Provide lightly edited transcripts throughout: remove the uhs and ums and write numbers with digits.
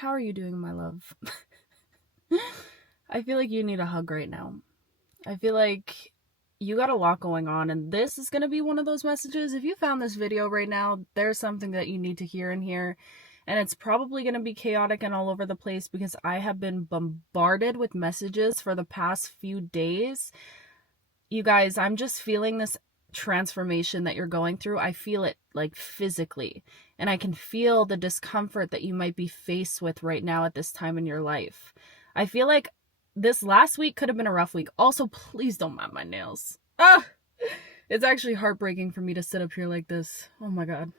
How are you doing, my love? I feel like you need a hug right now. I feel like you got a lot going on, and this is going to be one of those messages. If you found this video right now, there's something that you need to hear in here, and it's probably going to be chaotic and all over the place because I have been bombarded with messages for the past few days. You guys, I'm just feeling this transformation that you're going through. I feel it like physically, and I can feel the discomfort that you might be faced with right now at this time in your life. I feel like this last week could have been a rough week. Also, please don't mind my nails. It's actually heartbreaking for me to sit up here like this. Oh my god.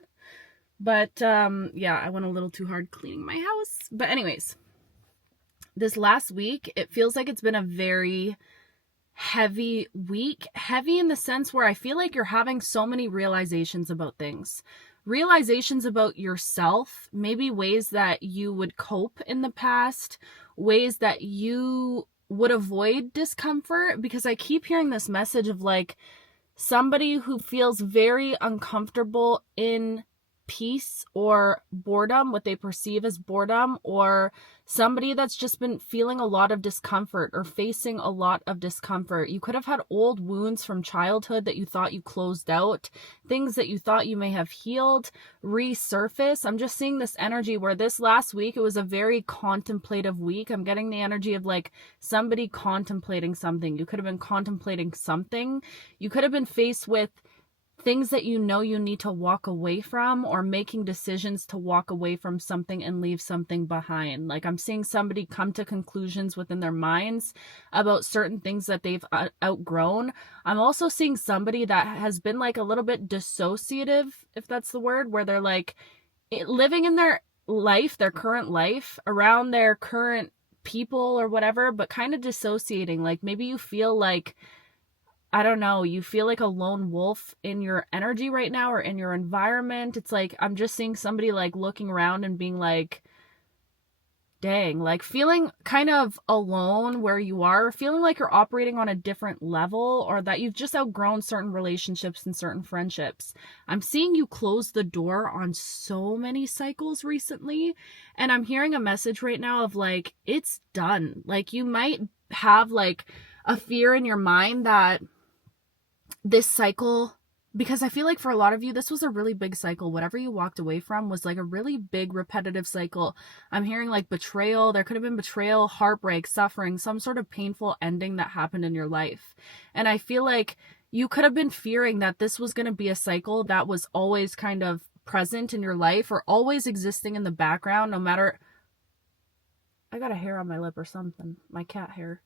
But yeah, I went a little too hard cleaning my house. But anyways, this last week, it feels like it's been a very heavy week. Heavy in the sense where I feel like you're having so many realizations about things. Realizations about yourself, maybe ways that you would cope in the past, ways that you would avoid discomfort, because I keep hearing this message of like somebody who feels very uncomfortable in peace or boredom, what they perceive as boredom, or somebody that's just been feeling a lot of discomfort or facing a lot of discomfort. You could have had old wounds from childhood that you thought you closed out, things that you thought you may have healed resurface. I'm just seeing this energy where this last week, it was a very contemplative week. I'm getting the energy of like somebody contemplating something. You could have been contemplating something. You could have been faced with things that you know you need to walk away from, or making decisions to walk away from something and leave something behind. Like I'm seeing somebody come to conclusions within their minds about certain things that they've outgrown. I'm also seeing somebody that has been like a little bit dissociative, if that's the word, where they're like living in their life, their current life, around their current people or whatever, but kind of dissociating. Like maybe you feel like, I don't know, you feel like a lone wolf in your energy right now or in your environment. It's like, I'm just seeing somebody like looking around and being like, dang, like feeling kind of alone where you are, feeling like you're operating on a different level, or that you've just outgrown certain relationships and certain friendships. I'm seeing you close the door on so many cycles recently, and I'm hearing a message right now of like, it's done. Like you might have like a fear in your mind that this cycle, because I feel like for a lot of you, this was a really big cycle. Whatever you walked away from was like a really big repetitive cycle. I'm hearing like betrayal. There could have been betrayal, heartbreak, suffering, some sort of painful ending that happened in your life. And I feel like you could have been fearing that this was going to be a cycle that was always kind of present in your life, or always existing in the background, no matter. I got a hair on my lip or something. My cat hair.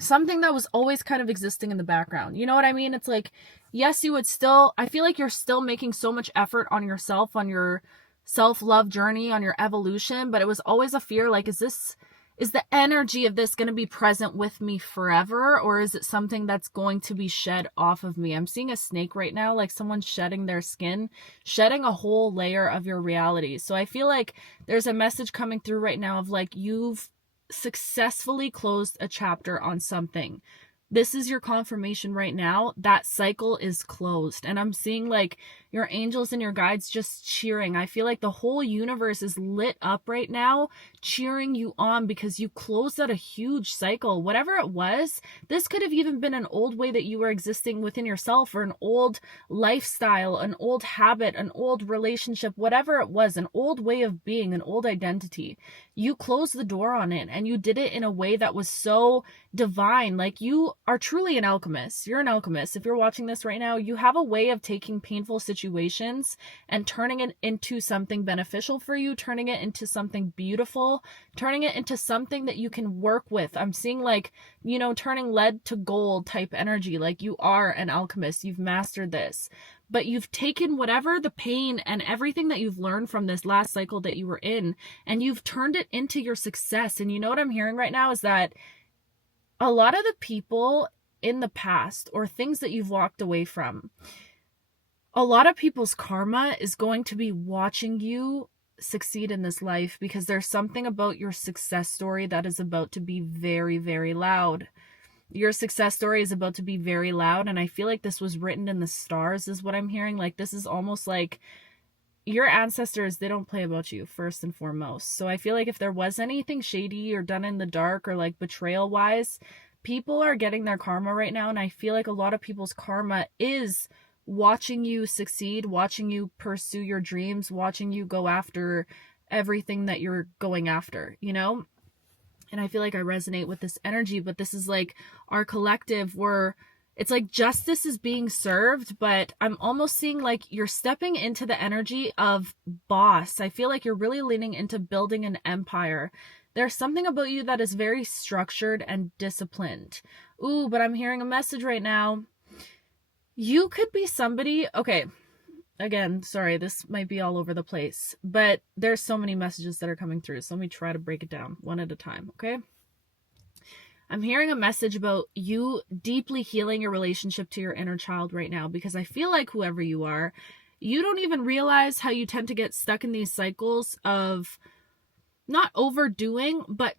Something that was always kind of existing in the background. You know what I mean? It's like, yes, you would still, I feel like you're still making so much effort on yourself, on your self-love journey, on your evolution, but it was always a fear, like, is the energy of this going to be present with me forever, or is it something that's going to be shed off of me? I'm seeing a snake right now, like someone shedding their skin, shedding a whole layer of your reality. So I feel like there's a message coming through right now of like, you've successfully closed a chapter on something. This is your confirmation right now. That cycle is closed. And I'm seeing like your angels and your guides just cheering. I feel like the whole universe is lit up right now, cheering you on, because you closed out a huge cycle. Whatever it was, this could have even been an old way that you were existing within yourself, or an old lifestyle, an old habit, an old relationship, whatever it was, an old way of being, an old identity. You closed the door on it, and you did it in a way that was so divine. Like you are truly an alchemist. You're an alchemist. If you're watching this right now, you have a way of taking painful situations and turning it into something beneficial for you, turning it into something beautiful, turning it into something that you can work with. I'm seeing like, you know, turning lead to gold type energy. Like you are an alchemist. You've mastered this. But you've taken whatever the pain and everything that you've learned from this last cycle that you were in, and you've turned it into your success. And you know what I'm hearing right now is that a lot of the people in the past, or things that you've walked away from, a lot of people's karma is going to be watching you succeed in this life, because there's something about your success story that is about to be very, very loud. Your success story is about to be very loud, and I feel like this was written in the stars, is what I'm hearing. Like this is almost like your ancestors, they don't play about you first and foremost. So I feel like if there was anything shady or done in the dark or like betrayal wise, people are getting their karma right now. And I feel like a lot of people's karma is watching you succeed, watching you pursue your dreams, watching you go after everything that you're going after, you know? And I feel like I resonate with this energy, but this is like our collective where it's like justice is being served, but I'm almost seeing like you're stepping into the energy of boss. I feel like you're really leaning into building an empire. There's something about you that is very structured and disciplined. Ooh, but I'm hearing a message right now. You could be somebody, okay, again, sorry, this might be all over the place, but there's so many messages that are coming through. So let me try to break it down one at a time, okay? I'm hearing a message about you deeply healing your relationship to your inner child right now, because I feel like whoever you are, you don't even realize how you tend to get stuck in these cycles of not overdoing, but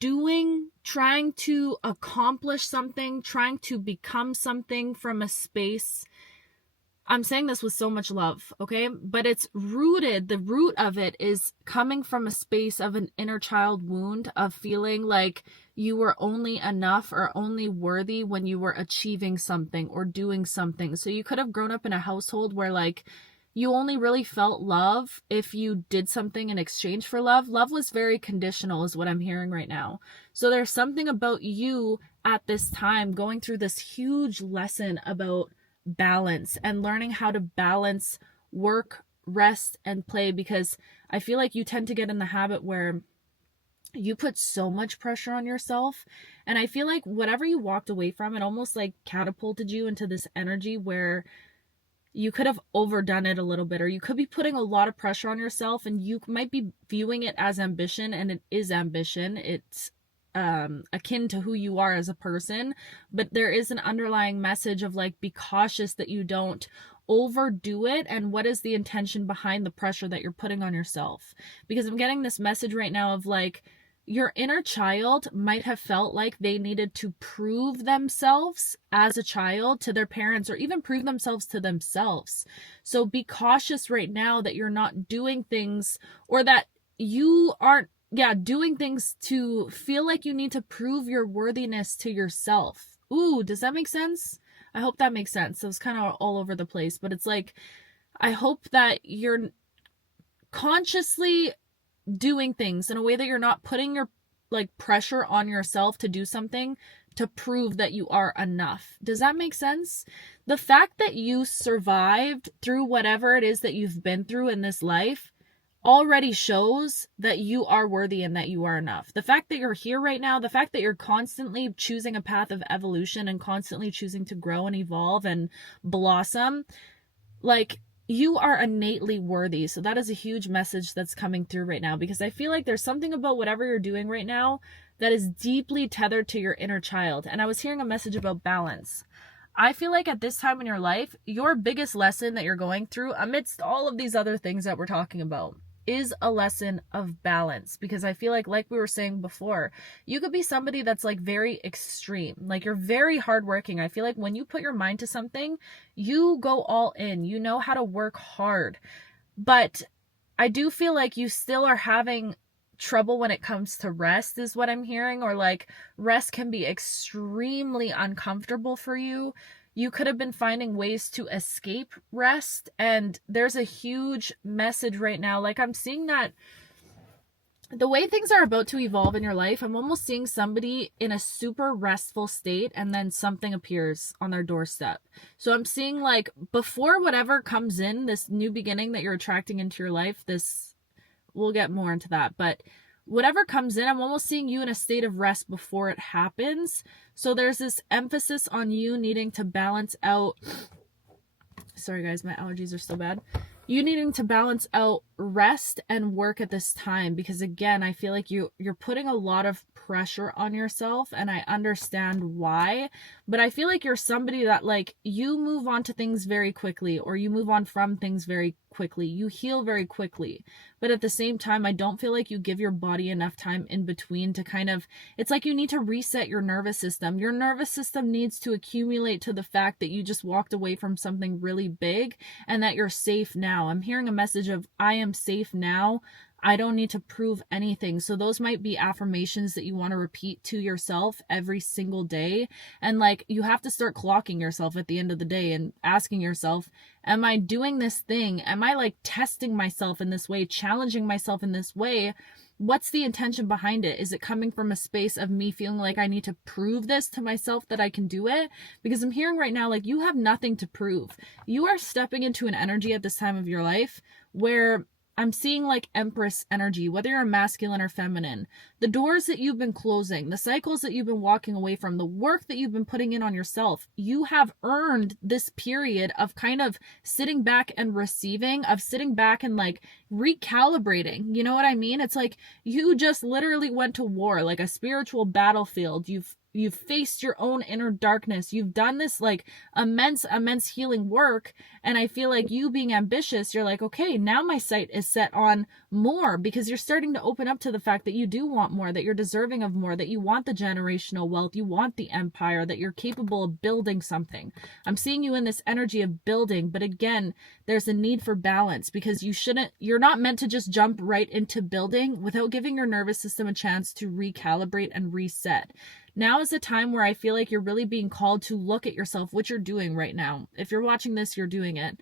doing, trying to accomplish something, trying to become something from a space. I'm saying this with so much love, okay? But it's rooted, the root of it is coming from a space of an inner child wound of feeling like you were only enough or only worthy when you were achieving something or doing something. So you could have grown up in a household where like you only really felt love if you did something in exchange for love. Love was very conditional is what I'm hearing right now. So there's something about you at this time going through this huge lesson about balance and learning how to balance work, rest, and play, because I feel like you tend to get in the habit where you put so much pressure on yourself. And I feel like whatever you walked away from, it almost like catapulted you into this energy where you could have overdone it a little bit, or you could be putting a lot of pressure on yourself, and you might be viewing it as ambition, and it is ambition. It's akin to who you are as a person, but there is an underlying message of like, be cautious that you don't overdo it, and what is the intention behind the pressure that you're putting on yourself. Because I'm getting this message right now of like, your inner child might have felt like they needed to prove themselves as a child to their parents, or even prove themselves to themselves. So be cautious right now that you're not doing things, or that you aren't doing things to feel like you need to prove your worthiness to yourself. Ooh, does that make sense? I hope that makes sense. So it's kind of all over the place, but it's like, I hope that you're consciously doing things in a way that you're not putting your like pressure on yourself to do something to prove that you are enough. Does that make sense? The fact that you survived through whatever it is that you've been through in this life already shows that you are worthy and that you are enough. The fact that you're here right now, the fact that you're constantly choosing a path of evolution and constantly choosing to grow and evolve and blossom, like, you are innately worthy. So that is a huge message that's coming through right now, because I feel like there's something about whatever you're doing right now that is deeply tethered to your inner child. And I was hearing a message about balance. I feel like at this time in your life, your biggest lesson that you're going through, amidst all of these other things that we're talking about, is a lesson of balance. Because I feel like we were saying before, you could be somebody that's like very extreme, like you're very hardworking. I feel like when you put your mind to something, you go all in, you know how to work hard. But I do feel like you still are having trouble when it comes to rest, is what I'm hearing, or like rest can be extremely uncomfortable for you. You could have been finding ways to escape rest, and there's a huge message right now. Like, I'm seeing that the way things are about to evolve in your life, I'm almost seeing somebody in a super restful state, and then something appears on their doorstep. So I'm seeing like, before whatever comes in, this new beginning that you're attracting into your life, this, we'll get more into that, but whatever comes in, I'm almost seeing you in a state of rest before it happens. So there's this emphasis on you needing to balance out, sorry guys, my allergies are so bad. You needing to balance out rest and work at this time, because again, I feel like you're putting a lot of pressure on yourself, and I understand why, but I feel like you're somebody that, like, you move on to things very quickly, or you move on from things very quickly, you heal very quickly, but at the same time, I don't feel like you give your body enough time in between to kind of, it's like you need to reset your nervous system. Your nervous system needs to accumulate to the fact that you just walked away from something really big and that you're safe now. I'm hearing a message of, I am safe now. I don't need to prove anything. So those might be affirmations that you want to repeat to yourself every single day. And like, you have to start clocking yourself at the end of the day and asking yourself, am I doing this thing? Am I like testing myself in this way, challenging myself in this way? What's the intention behind it? Is it coming from a space of me feeling like I need to prove this to myself that I can do it? Because I'm hearing right now, like, you have nothing to prove. You are stepping into an energy at this time of your life where I'm seeing like Empress energy, whether you're masculine or feminine. The doors that you've been closing, the cycles that you've been walking away from, the work that you've been putting in on yourself, you have earned this period of kind of sitting back and receiving, of sitting back and like recalibrating. You know what I mean? It's like you just literally went to war, like a spiritual battlefield. You've faced your own inner darkness. You've done this like immense healing work. And I feel like you being ambitious, you're like, okay, now my sight is set on more, because you're starting to open up to the fact that you do want more, that you're deserving of more, that you want the generational wealth, you want the empire, that you're capable of building something. I'm seeing you in this energy of building, but again, there's a need for balance, because you're not meant to just jump right into building without giving your nervous system a chance to recalibrate and reset. Now is the time where I feel like you're really being called to look at yourself, what you're doing right now. If you're watching this, you're doing it.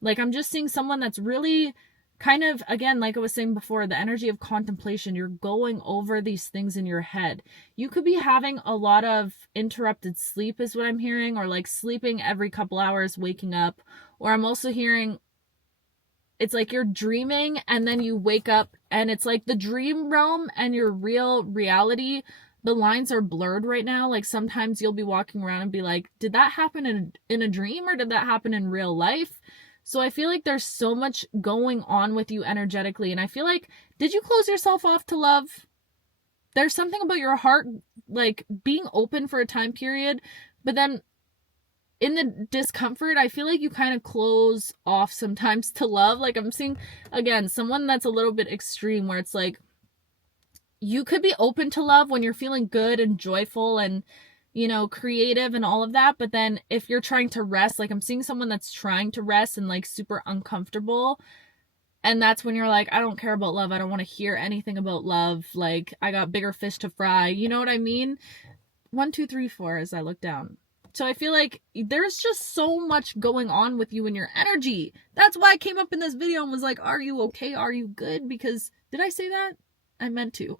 Like, I'm just seeing someone that's really kind of, again, like I was saying before, the energy of contemplation. You're going over these things in your head. You could be having a lot of interrupted sleep is what I'm hearing, or like sleeping every couple hours, waking up. Or I'm also hearing it's like you're dreaming and then you wake up and it's like the dream realm and your real reality, the lines are blurred right now. Like sometimes you'll be walking around and be like, did that happen in a dream, or did that happen in real life? So I feel like there's so much going on with you energetically. And I feel like, did you close yourself off to love? There's something about your heart, like being open for a time period, but then in the discomfort, I feel like you kind of close off sometimes to love. Like I'm seeing, again, someone that's a little bit extreme, where it's like, you could be open to love when you're feeling good and joyful and, you know, creative and all of that. But then if you're trying to rest, like I'm seeing someone that's trying to rest and like super uncomfortable. And that's when you're like, I don't care about love. I don't want to hear anything about love. Like, I got bigger fish to fry. You know what I mean? 1, 2, 3, 4 as I look down. So I feel like there's just so much going on with you and your energy. That's why I came up in this video and was like, are you okay? Are you good? Because did I say that? I meant to.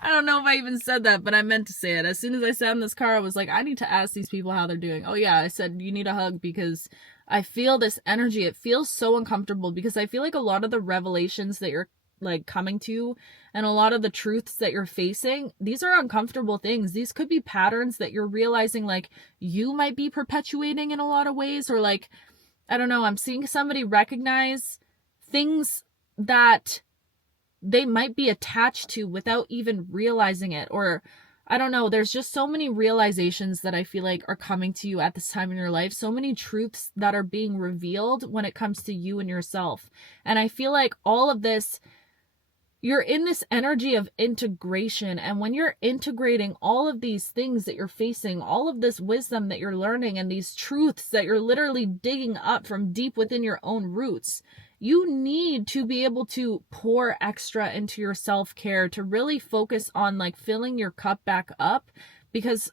I don't know if I even said that, but I meant to say it. As soon as I sat in this car, I was like, I need to ask these people how they're doing. Oh yeah, I said, you need a hug, because I feel this energy. It feels so uncomfortable, because I feel like a lot of the revelations that you're like coming to and a lot of the truths that you're facing, these are uncomfortable things. These could be patterns that you're realizing like you might be perpetuating in a lot of ways, or like, I don't know, I'm seeing somebody recognize things that they might be attached to without even realizing it. Or I don't know, there's just so many realizations that I feel like are coming to you at this time in your life. So many truths that are being revealed when it comes to you and yourself. And I feel like all of this, you're in this energy of integration. And when you're integrating all of these things that you're facing, all of this wisdom that you're learning, and these truths that you're literally digging up from deep within your own roots, you need to be able to pour extra into your self-care, to really focus on like filling your cup back up. Because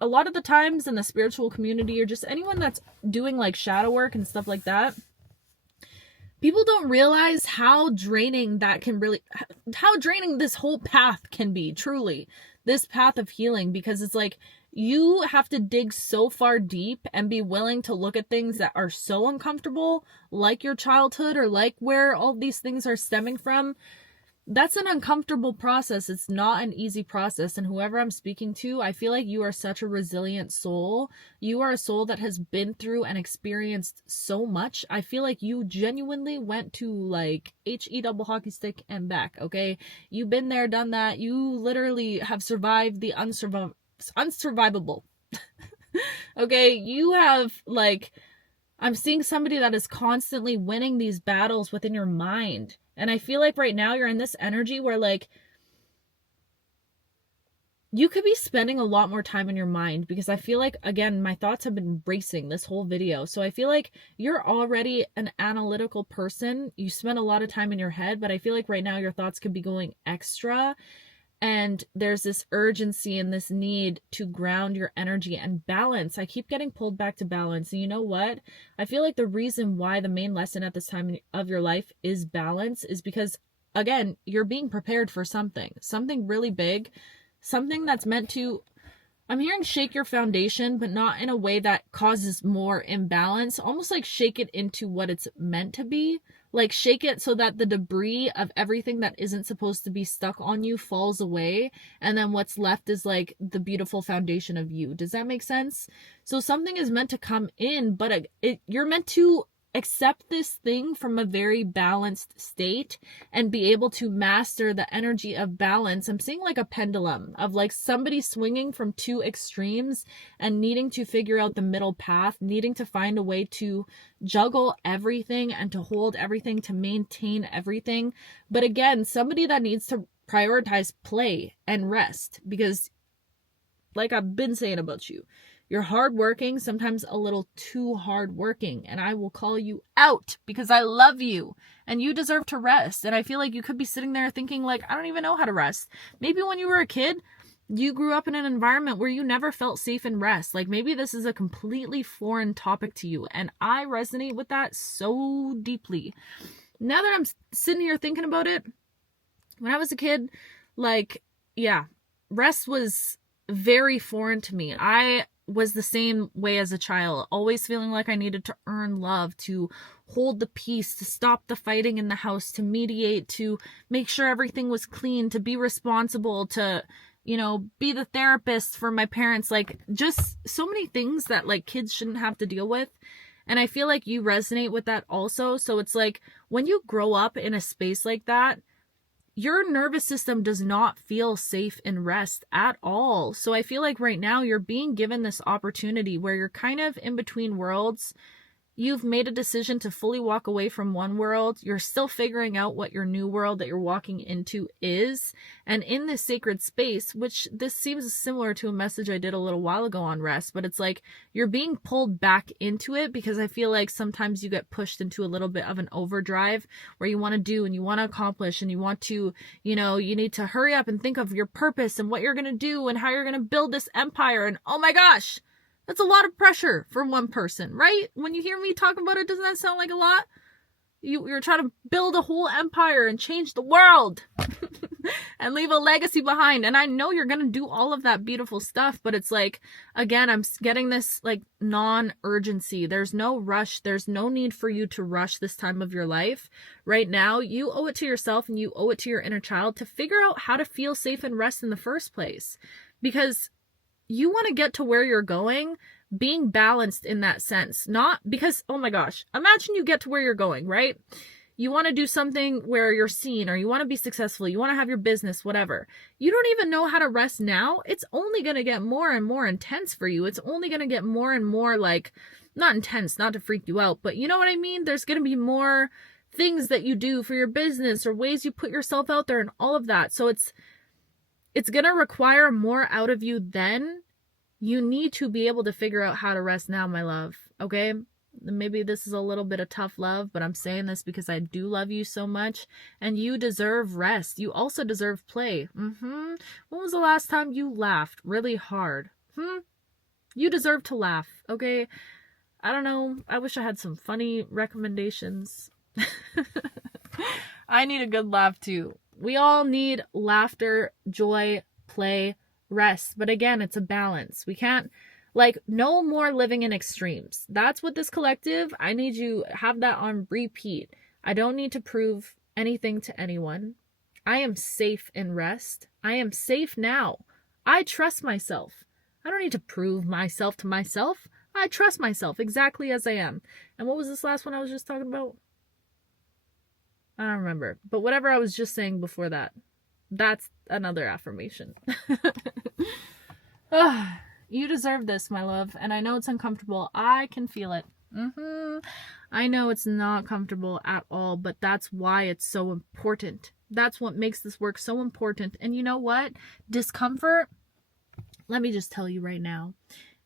a lot of the times in the spiritual community, or just anyone that's doing like shadow work and stuff like that, people don't realize how draining how draining this whole path can be, truly. This path of healing, because it's like, you have to dig so far deep and be willing to look at things that are so uncomfortable, like your childhood, or like where all these things are stemming from, that's an uncomfortable process. It's not an easy process. And whoever I'm speaking to, I feel like you are such a resilient soul. You are a soul that has been through and experienced so much. I feel like you genuinely went to like HE double hockey stick and back, okay? You've been there, done that. You literally have survived the unsurvivable. Okay? You have like, I'm seeing somebody that is constantly winning these battles within your mind. And I feel like right now you're in this energy where like you could be spending a lot more time in your mind, because I feel like, again, my thoughts have been racing this whole video. So I feel like you're already an analytical person. You spend a lot of time in your head, but I feel like right now your thoughts could be going extra. And there's this urgency and this need to ground your energy and balance. I keep getting pulled back to balance. And you know what? I feel like the reason why the main lesson at this time of your life is balance is because, again, you're being prepared for something really big, something that's meant to, I'm hearing shake your foundation, but not in a way that causes more imbalance. Almost like shake it into what it's meant to be. Like shake it so that the debris of everything that isn't supposed to be stuck on you falls away. And then what's left is like the beautiful foundation of you. Does that make sense? So something is meant to come in, but you're meant to accept this thing from a very balanced state and be able to master the energy of balance. I'm seeing like a pendulum of like somebody swinging from two extremes and needing to figure out the middle path, needing to find a way to juggle everything and to hold everything, to maintain everything. But again, somebody that needs to prioritize play and rest, because like I've been saying about you, you're hardworking, sometimes a little too hardworking, and I will call you out because I love you and you deserve to rest. And I feel like you could be sitting there thinking like, I don't even know how to rest. Maybe when you were a kid, you grew up in an environment where you never felt safe in rest. Like maybe this is a completely foreign topic to you, and I resonate with that so deeply. Now that I'm sitting here thinking about it, when I was a kid, like, yeah, rest was very foreign to me. I was the same way as a child, always feeling like I needed to earn love, to hold the peace, to stop the fighting in the house, to mediate, to make sure everything was clean, to be responsible, to, you know, be the therapist for my parents. Like just so many things that like kids shouldn't have to deal with. And I feel like you resonate with that also. So it's like when you grow up in a space like that, your nervous system does not feel safe in rest at all. So I feel like right now you're being given this opportunity where you're kind of in between worlds. You've made a decision to fully walk away from one world. You're still figuring out what your new world that you're walking into is. And in this sacred space, which this seems similar to a message I did a little while ago on rest, but it's like you're being pulled back into it, because I feel like sometimes you get pushed into a little bit of an overdrive where you want to do and you want to accomplish and you want to, you know, you need to hurry up and think of your purpose and what you're going to do and how you're going to build this empire. And oh my gosh, that's a lot of pressure for one person, right? When you hear me talk about it, doesn't that sound like a lot? You're trying to build a whole empire and change the world and leave a legacy behind. And I know you're going to do all of that beautiful stuff, but it's like, again, I'm getting this like non-urgency. There's no rush. There's no need for you to rush this time of your life. Right now, you owe it to yourself and you owe it to your inner child to figure out how to feel safe and rest in the first place. Because you want to get to where you're going, being balanced in that sense. Not because, oh my gosh, imagine you get to where you're going, right? You want to do something where you're seen, or you want to be successful, you want to have your business, whatever. You don't even know how to rest now. It's only going to get more and more intense for you. It's only going to get more and more like, not intense, not to freak you out, but you know what I mean? There's going to be more things that you do for your business or ways you put yourself out there and all of that. So it's going to require more out of you then. You need to be able to figure out how to rest now, my love. Okay? Maybe this is a little bit of tough love, but I'm saying this because I do love you so much. And you deserve rest. You also deserve play. When was the last time you laughed really hard? You deserve to laugh. Okay? I don't know. I wish I had some funny recommendations. I need a good laugh too. We all need laughter, joy, play, rest. But again, it's a balance. We can't, like, no more living in extremes. That's what this collective, I need you have that on repeat. I don't need to prove anything to anyone. I am safe in rest. I am safe now. I trust myself. I don't need to prove myself to myself. I trust myself exactly as I am. And what was this last one I was just talking about? I don't remember. But whatever I was just saying before that, that's another affirmation. You deserve this, my love. And I know it's uncomfortable. I can feel it. I know it's not comfortable at all, but that's why it's so important. That's what makes this work so important. And you know what? Discomfort, let me just tell you right now,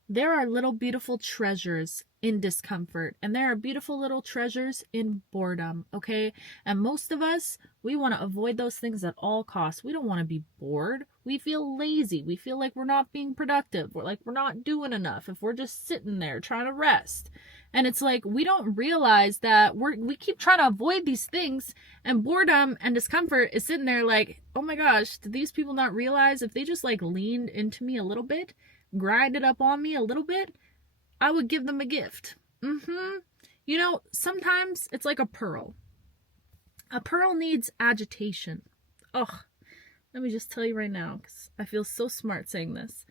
there are little beautiful treasures in discomfort, and there are beautiful little treasures in boredom, okay? And most of us, we want to avoid those things at all costs. We don't want to be bored. We feel lazy. We feel like we're not being productive. We're like we're not doing enough if we're just sitting there trying to rest. And it's like we don't realize that we keep trying to avoid these things, and boredom and discomfort is sitting there like, oh my gosh, did these people not realize if they just like leaned into me a little bit, grinded up on me a little bit, I would give them a gift. You know, sometimes it's like a pearl. A pearl needs agitation. Ugh, let me just tell you right now, because I feel so smart saying this.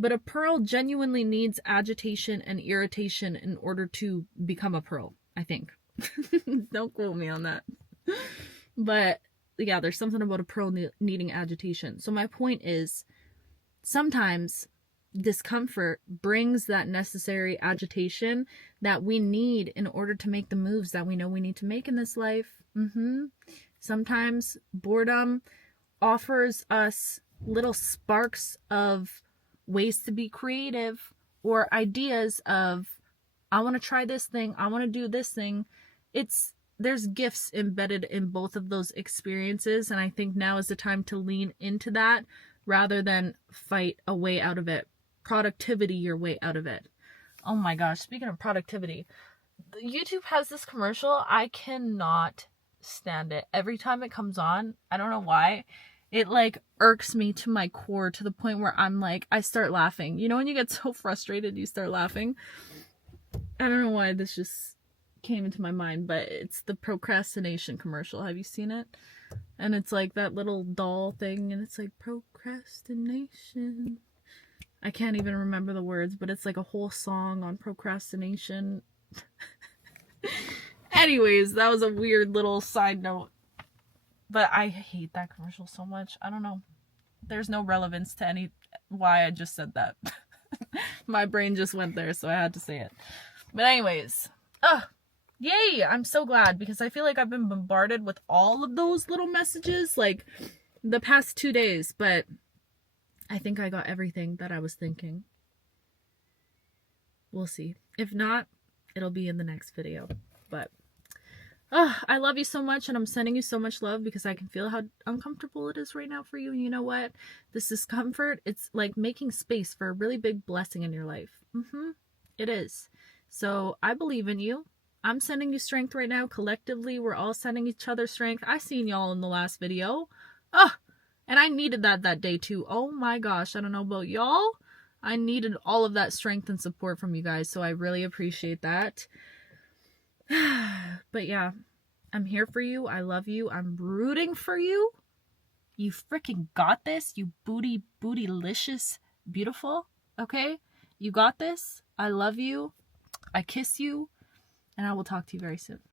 But a pearl genuinely needs agitation and irritation in order to become a pearl, I think. Don't quote me on that. But yeah, there's something about a pearl needing agitation. So my point is, sometimes discomfort brings that necessary agitation that we need in order to make the moves that we know we need to make in this life. Sometimes boredom offers us little sparks of ways to be creative, or ideas of, I want to try this thing, I want to do this thing. There's gifts embedded in both of those experiences, and I think now is the time to lean into that rather than fight a way out of it. Productivity your way out of it. Oh my gosh, speaking of productivity, YouTube has this commercial. I cannot stand it. Every time it comes on, I don't know why, it like irks me to my core, to the point where I'm like, I start laughing. You know when you get so frustrated you start laughing? I don't know why this just came into my mind, but it's the procrastination commercial. Have you seen it? And it's like that little doll thing, and it's like procrastination. I can't even remember the words, but it's like a whole song on procrastination. Anyways, that was a weird little side note. But I hate that commercial so much. I don't know. There's no relevance to why I just said that. My brain just went there, so I had to say it. But anyways, yay! I'm so glad, because I feel like I've been bombarded with all of those little messages like the past 2 days, but I think I got everything that I was thinking. We'll see. If not, it'll be in the next video. But I love you so much, and I'm sending you so much love, because I can feel how uncomfortable it is right now for you. And you know what? This discomfort, it's like making space for a really big blessing in your life. It is. So I believe in you. I'm sending you strength right now. Collectively, we're all sending each other strength. I seen y'all in the last video. And I needed that day too. Oh my gosh. I don't know about y'all. I needed all of that strength and support from you guys. So I really appreciate that. But yeah, I'm here for you. I love you. I'm rooting for you. You freaking got this. You bootylicious, beautiful. Okay? You got this. I love you. I kiss you. And I will talk to you very soon.